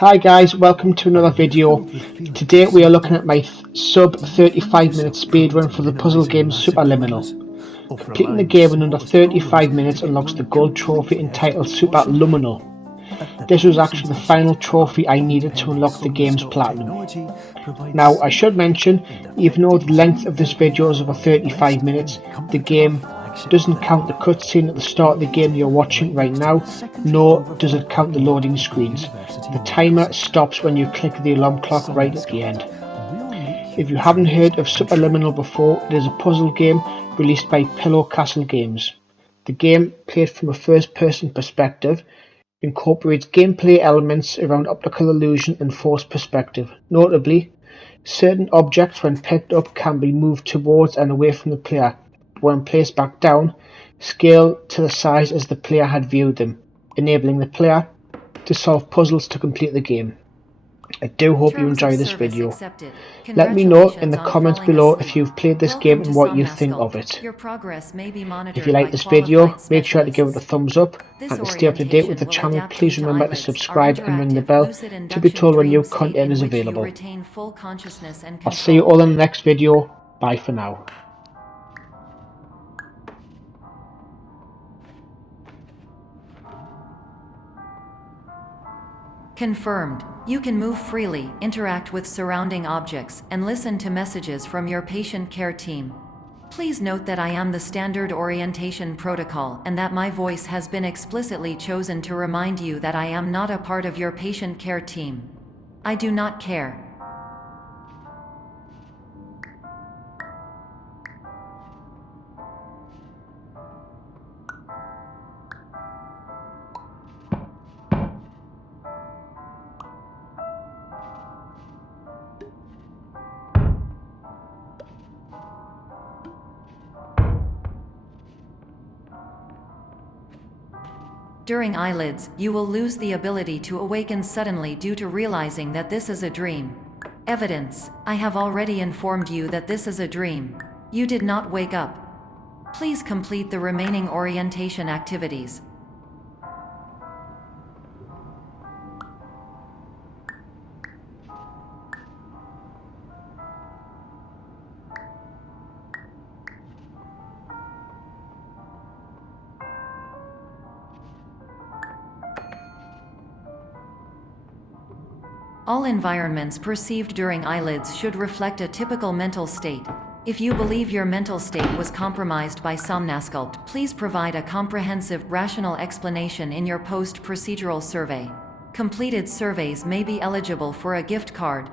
Hi guys, welcome to another video. Today we are looking at my sub 35 minute speedrun for the puzzle game Superluminal. Completing the game in under 35 minutes unlocks the gold trophy entitled Superluminal. This was actually the final trophy I needed to unlock the game's platinum. Now I should mention, even though the length of this video is over 35 minutes, the game doesn't count the cutscene at the start of the game you're watching right now, nor does it count the loading screens. The timer stops when you click the alarm clock right at the end. If you haven't heard of Superluminal before, it is a puzzle game released by Pillow Castle Games. The game, played from a first-person perspective, incorporates gameplay elements around optical illusion and forced perspective. Notably, certain objects when picked up can be moved towards and away from the player, but when placed back down, scale to the size as the player had viewed them, enabling the player to solve puzzles to complete the game. I do hope you enjoy this video. Let me know in the comments below if you've played this game and what you think of it. Your progress may be If monitored you like by this video, qualified make sure to give it a specialists. thumbs up, This and to stay up to date with the orientation will channel, adapt you please to remember to eyelids, our subscribe and ring the interactive, bell lucid to be induction told when new dream state content in is which you available. retain full consciousness and I'll see you control. all in the next video. Bye for now. Confirmed. You can move freely, interact with surrounding objects, and listen to messages from your patient care team. Please note that I am the standard orientation protocol and that my voice has been explicitly chosen to remind you that I am not a part of your patient care team. I do not care. During eyelids, you will lose the ability to awaken suddenly due to realizing that this is a dream. Evidence: I have already informed you that this is a dream. You did not wake up. Please complete the remaining orientation activities. All environments perceived during eyelids should reflect a typical mental state. If you believe your mental state was compromised by Somnasculpt, please provide a comprehensive, rational explanation in your post-procedural survey. Completed surveys may be eligible for a gift card.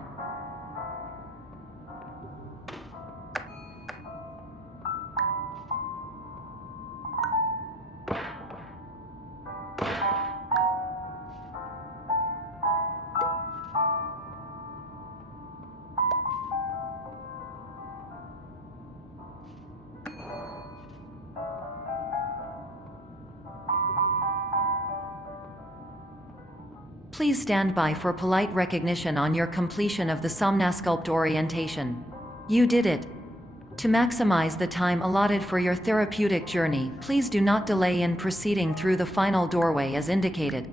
Please stand by for polite recognition on your completion of the Somnasculpt orientation. You did it. To maximize the time allotted for your therapeutic journey, please do not delay in proceeding through the final doorway as indicated.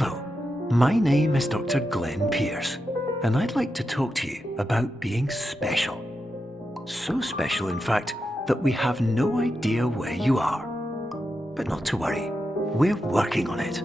Hello, my name is Dr. Glenn Pierce, and I'd like to talk to you about being special. So special, in fact, that we have no idea where you are. But not to worry, we're working on it.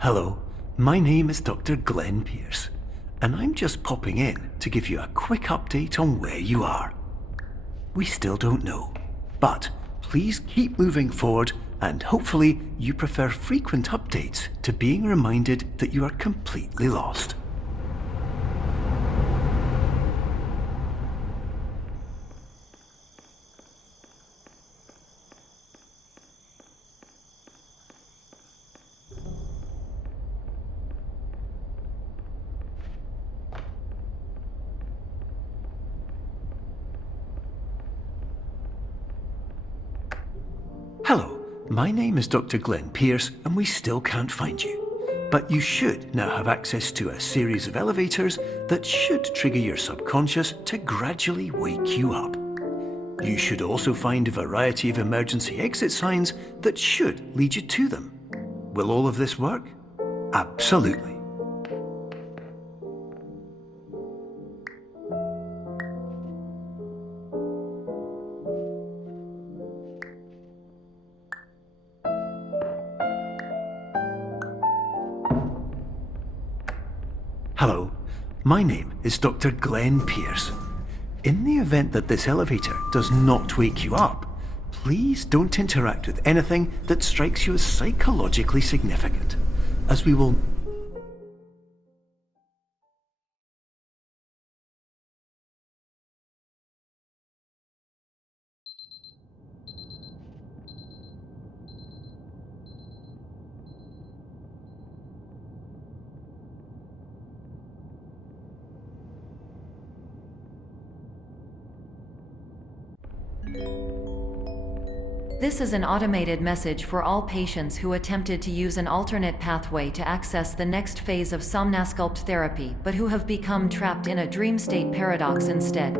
Hello, my name is Dr. Glenn Pierce, and I'm just popping in to give you a quick update on where you are. We still don't know, but please keep moving forward, and hopefully you prefer frequent updates to being reminded that you are completely lost. Hello, my name is Dr. Glenn Pierce, and we still can't find you. But you should now have access to a series of elevators that should trigger your subconscious to gradually wake you up. You should also find a variety of emergency exit signs that should lead you to them. Will all of this work? Absolutely. Hello, my name is Dr. Glenn Pierce. In the event that this elevator does not wake you up, please don't interact with anything that strikes you as psychologically significant, as we will... This is an automated message for all patients who attempted to use an alternate pathway to access the next phase of somnasculpt therapy, but who have become trapped in a dream state paradox instead.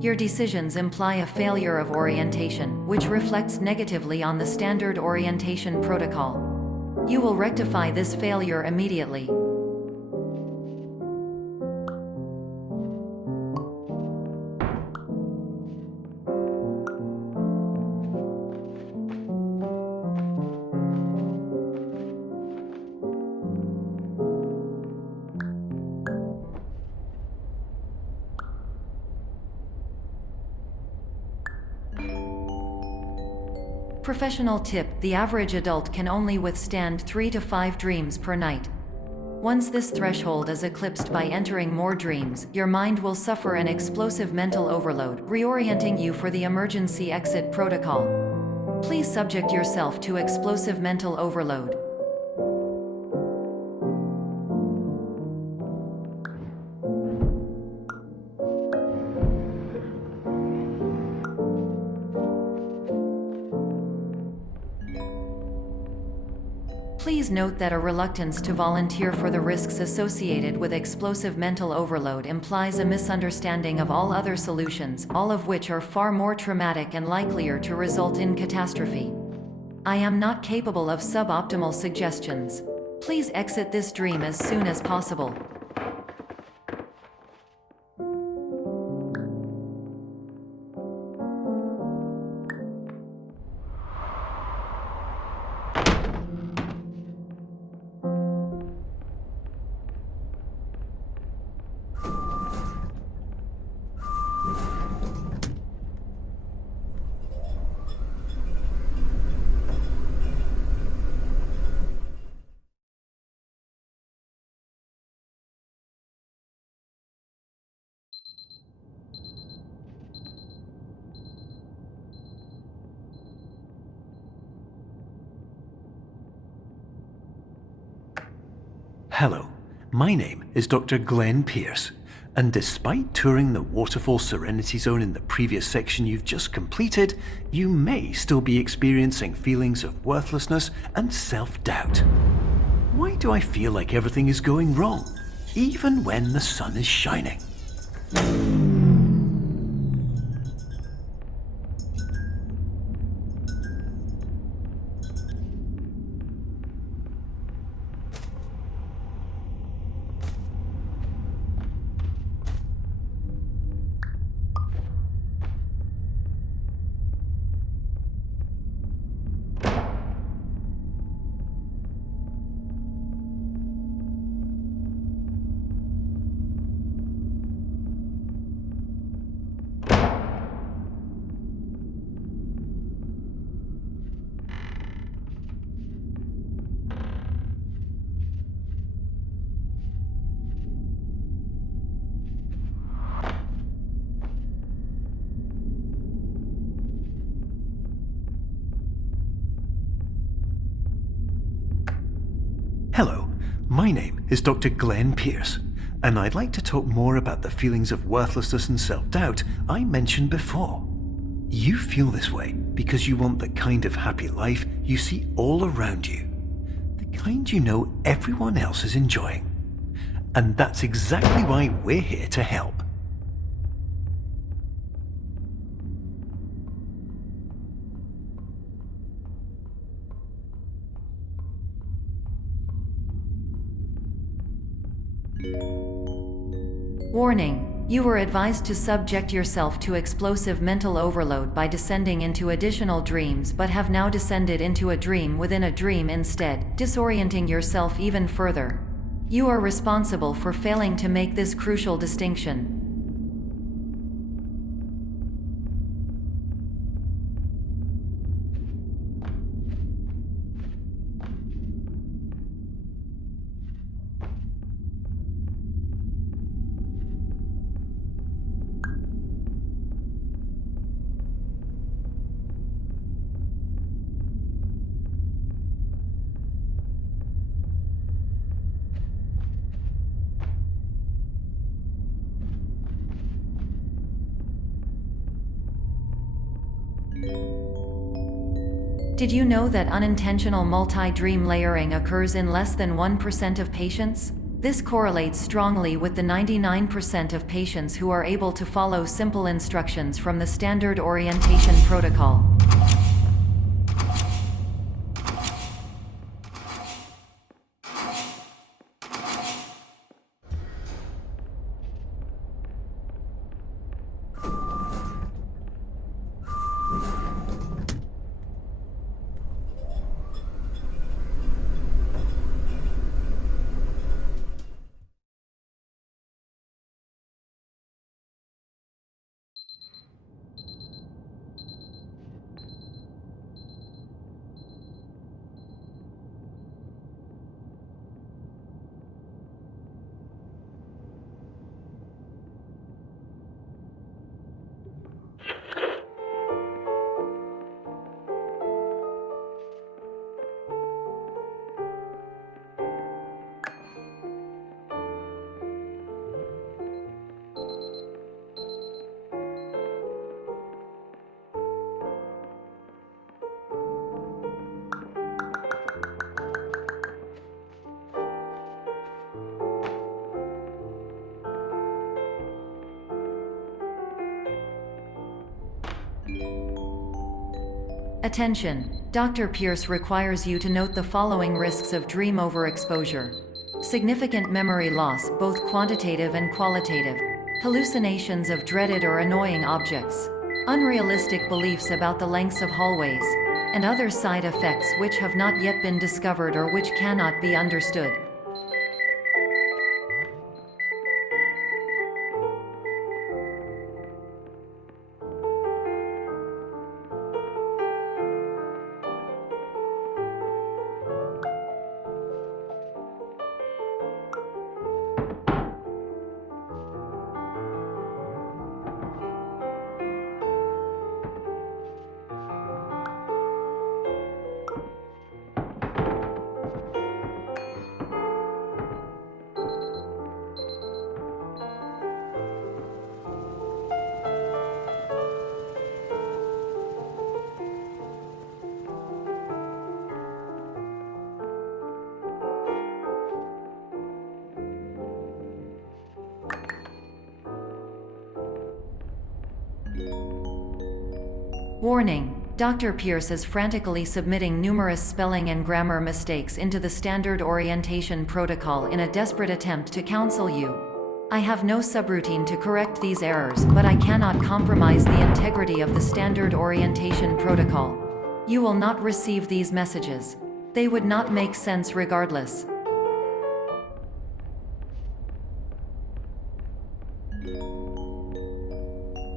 Your decisions imply a failure of orientation, which reflects negatively on the standard orientation protocol. You will rectify this failure immediately. Professional tip: the average adult can only withstand 3 to 5 dreams per night. Once this threshold is eclipsed by entering more dreams, your mind will suffer an explosive mental overload, reorienting you for the emergency exit protocol. Please subject yourself to explosive mental overload. Please note that a reluctance to volunteer for the risks associated with explosive mental overload implies a misunderstanding of all other solutions, all of which are far more traumatic and likelier to result in catastrophe. I am not capable of suboptimal suggestions. Please exit this dream as soon as possible. Hello, my name is Dr. Glenn Pierce, and despite touring the Waterfall Serenity Zone in the previous section you've just completed, you may still be experiencing feelings of worthlessness and self-doubt. Why do I feel like everything is going wrong, even when the sun is shining? Hello, my name is Dr. Glenn Pierce, and I'd like to talk more about the feelings of worthlessness and self-doubt I mentioned before. You feel this way because you want the kind of happy life you see all around you, the kind you know everyone else is enjoying. And that's exactly why we're here to help. Warning: you were advised to subject yourself to explosive mental overload by descending into additional dreams, but have now descended into a dream within a dream instead, disorienting yourself even further. You are responsible for failing to make this crucial distinction. Did you know that unintentional multi-dream layering occurs in less than 1% of patients? This correlates strongly with the 99% of patients who are able to follow simple instructions from the standard orientation protocol. Attention! Dr. Pierce requires you to note the following risks of dream overexposure. Significant memory loss, both quantitative and qualitative. Hallucinations of dreaded or annoying objects. Unrealistic beliefs about the lengths of hallways. And other side effects which have not yet been discovered or which cannot be understood. Warning: Dr. Pierce is frantically submitting numerous spelling and grammar mistakes into the standard orientation protocol in a desperate attempt to counsel you. I have no subroutine to correct these errors, but I cannot compromise the integrity of the standard orientation protocol. You will not receive these messages. They would not make sense regardless.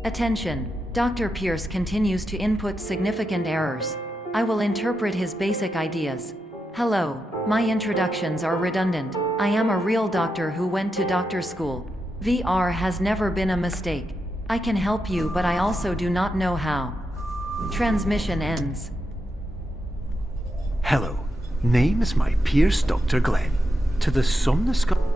Attention! Dr. Pierce continues to input significant errors. I will interpret his basic ideas. Hello, my introductions are redundant. I am a real doctor who went to doctor school. VR has never been a mistake. I can help you, but I also do not know how. Transmission ends. Hello, name is my Pierce Dr. Glenn. To the somnosculptor.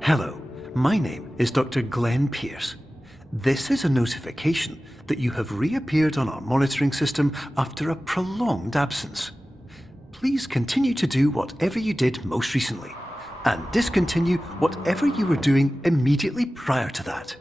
Hello, my name is Dr. Glenn Pierce. This is a notification that you have reappeared on our monitoring system after a prolonged absence. Please continue to do whatever you did most recently, and discontinue whatever you were doing immediately prior to that.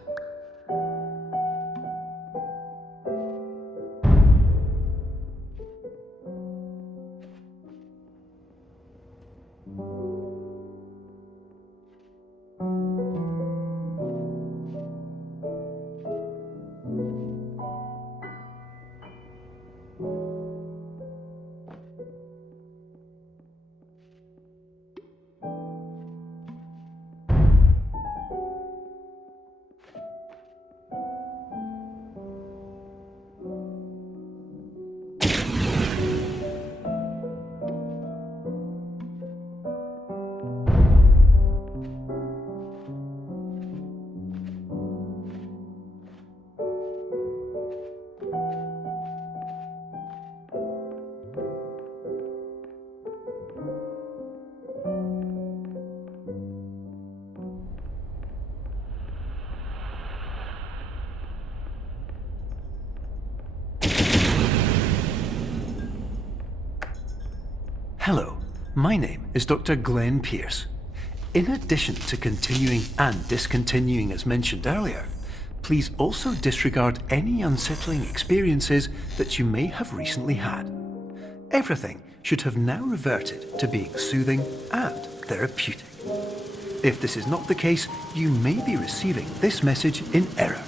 Hello, my name is Dr. Glenn Pierce. In addition to continuing and discontinuing as mentioned earlier, please also disregard any unsettling experiences that you may have recently had. Everything should have now reverted to being soothing and therapeutic. If this is not the case, you may be receiving this message in error.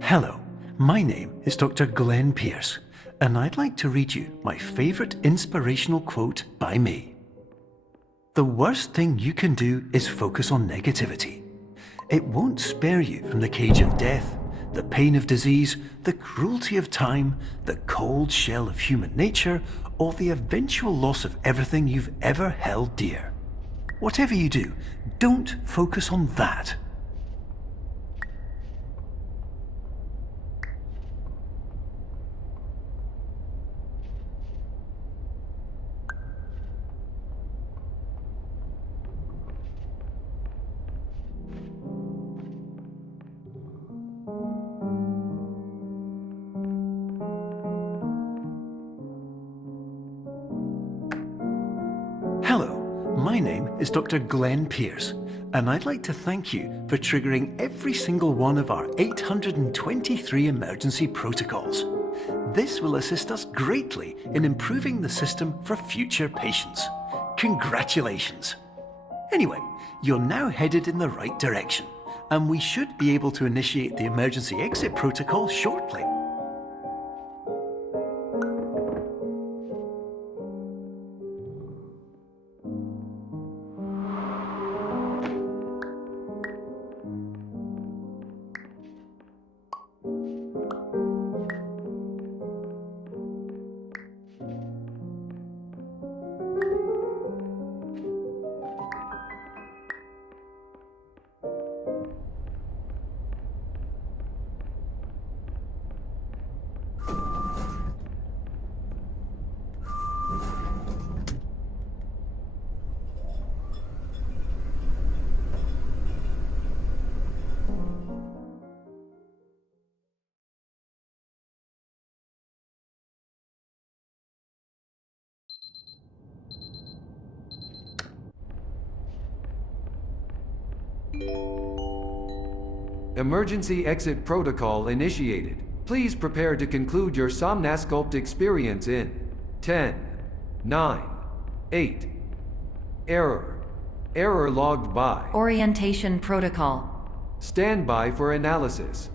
Hello, my name is Dr. Glenn Pierce, and I'd like to read you my favourite inspirational quote by me. The worst thing you can do is focus on negativity. It won't spare you from the cage of death, the pain of disease, the cruelty of time, the cold shell of human nature, or the eventual loss of everything you've ever held dear. Whatever you do, don't focus on that. Hello, my name is Dr. Glenn Pierce, and I'd like to thank you for triggering every single one of our 823 emergency protocols. This will assist us greatly in improving the system for future patients. Congratulations! Anyway, you're now headed in the right direction, and we should be able to initiate the emergency exit protocol shortly. Emergency exit protocol initiated. Please prepare to conclude your Somnasculpt experience in 10, 9, 8. Error. Error logged by. Orientation protocol. Stand by for analysis.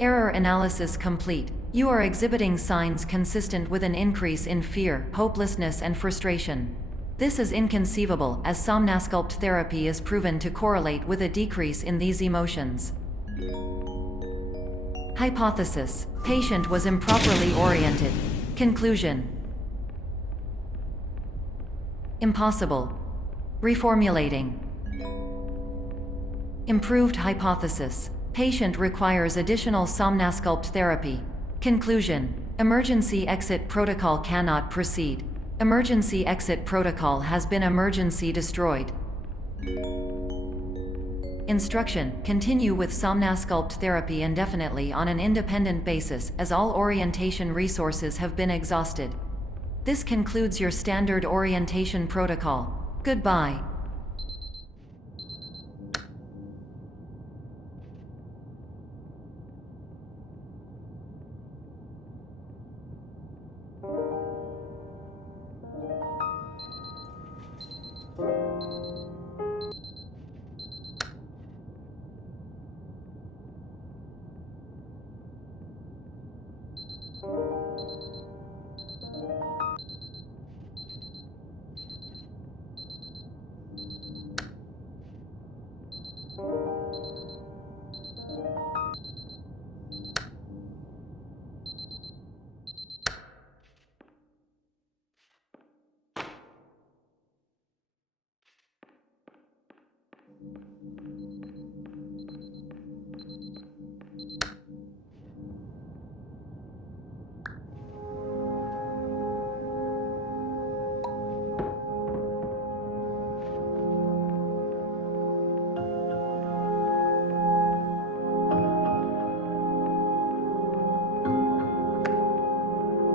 Error analysis complete. You are exhibiting signs consistent with an increase in fear, hopelessness, and frustration. This is inconceivable, as Somnasculpt therapy is proven to correlate with a decrease in these emotions. Hypothesis: patient was improperly oriented. Conclusion: impossible. Reformulating. Improved hypothesis: patient requires additional Somnasculpt therapy. Conclusion: emergency exit protocol cannot proceed. Emergency exit protocol has been emergency destroyed. Instruction: continue with Somnasculpt therapy indefinitely on an independent basis, as all orientation resources have been exhausted. This concludes your standard orientation protocol. Goodbye.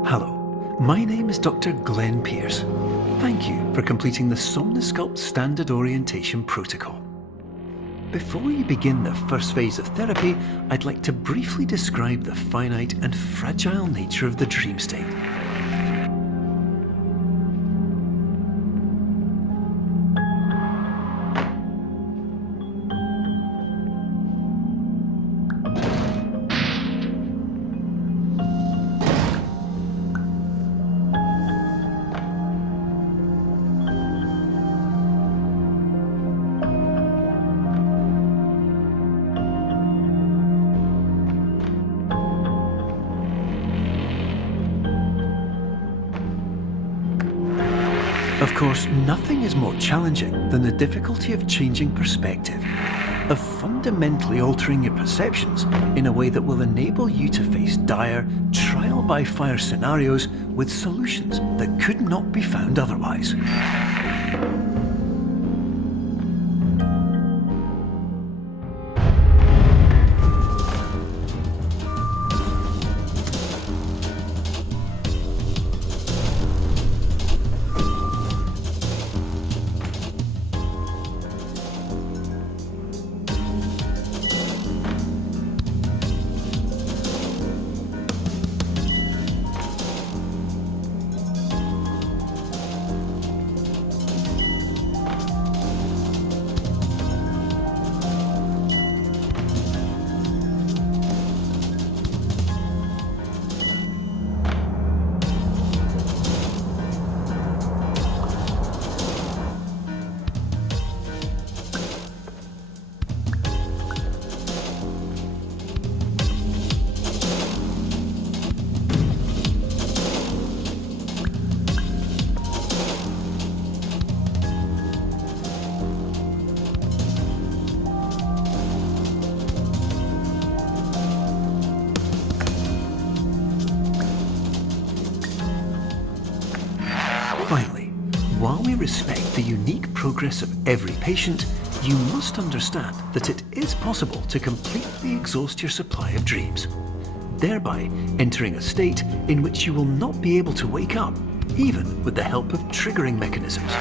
Hello, my name is Dr. Glenn Pierce. Thank you for completing the Somnasculpt Standard Orientation Protocol. Before you begin the first phase of therapy, I'd like to briefly describe the finite and fragile nature of the dream state. Of course, nothing is more challenging than the difficulty of changing perspective, of fundamentally altering your perceptions in a way that will enable you to face dire, trial-by-fire scenarios with solutions that could not be found otherwise. Finally, while we respect the unique progress of every patient, you must understand that it is possible to completely exhaust your supply of dreams, thereby entering a state in which you will not be able to wake up, even with the help of triggering mechanisms.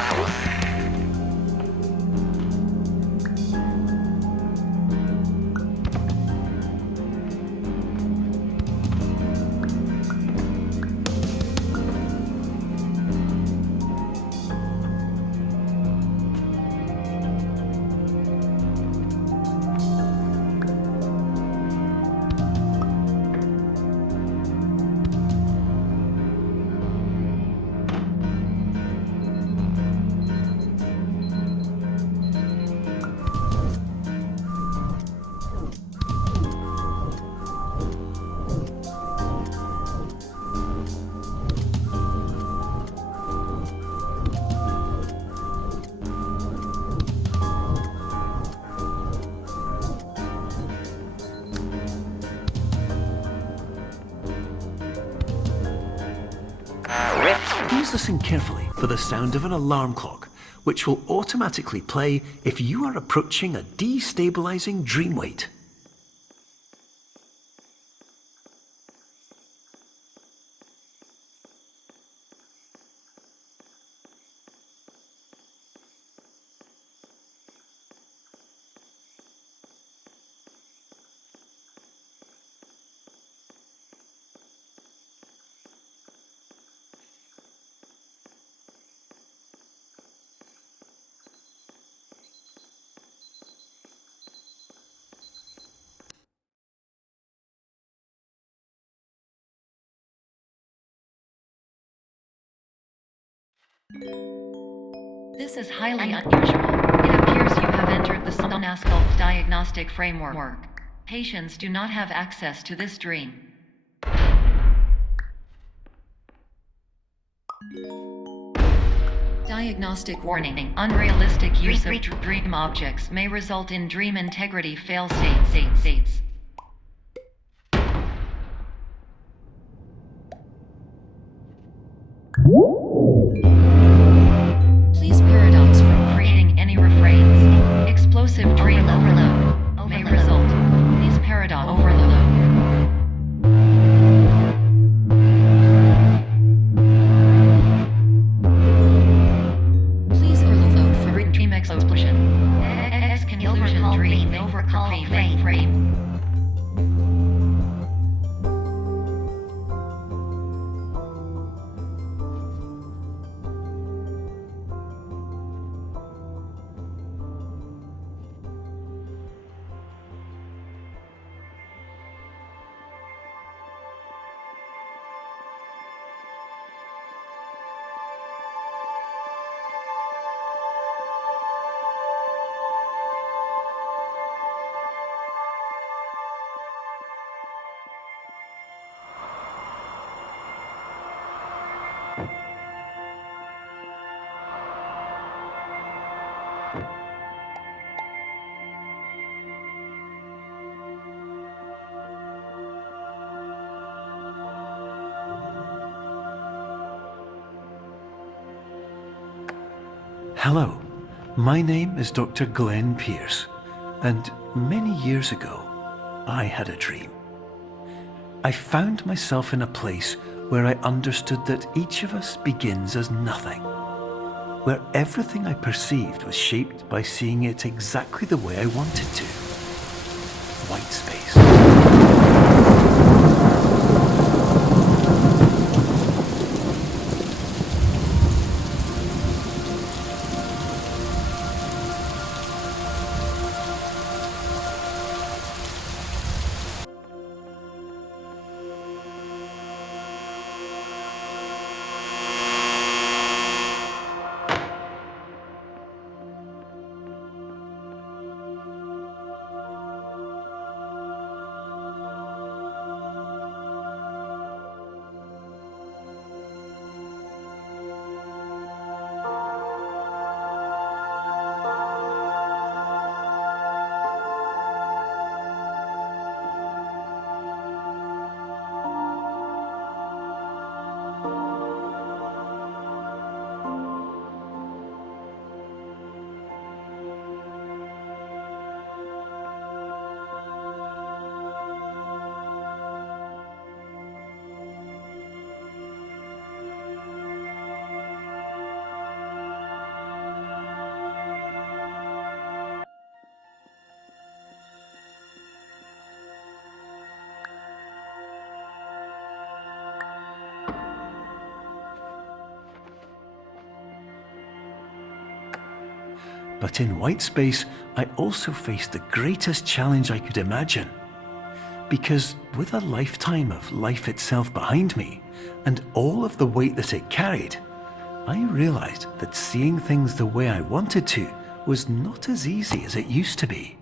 Please listen carefully for the sound of an alarm clock, which will automatically play if you are approaching a destabilizing dream weight. This is highly unusual. It appears you have entered the Somnasculpt diagnostic framework. Patients do not have access to this dream. Diagnostic warning. Unrealistic use of dream objects may result in dream integrity fail states. Please paradox from creating any refrains. Explosive dream overload may result. Please paradox overload. Please overload for dream explosion. Conclusion dream overcall frame. Hello, my name is Dr. Glenn Pierce, and many years ago, I had a dream. I found myself in a place where I understood that each of us begins as nothing, where everything I perceived was shaped by seeing it exactly the way I wanted to. White space. But in white space, I also faced the greatest challenge I could imagine. Because with a lifetime of life itself behind me, and all of the weight that it carried, I realized that seeing things the way I wanted to was not as easy as it used to be.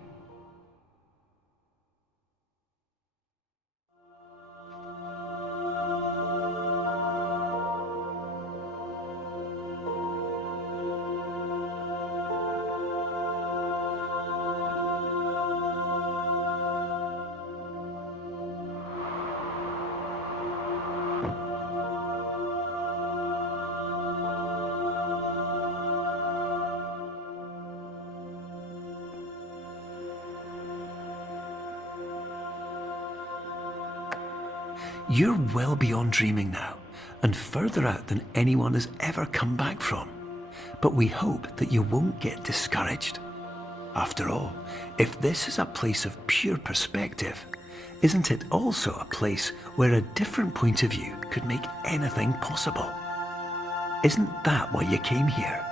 You're well beyond dreaming now, and further out than anyone has ever come back from. But we hope that you won't get discouraged. After all, if this is a place of pure perspective, isn't it also a place where a different point of view could make anything possible? Isn't that why you came here?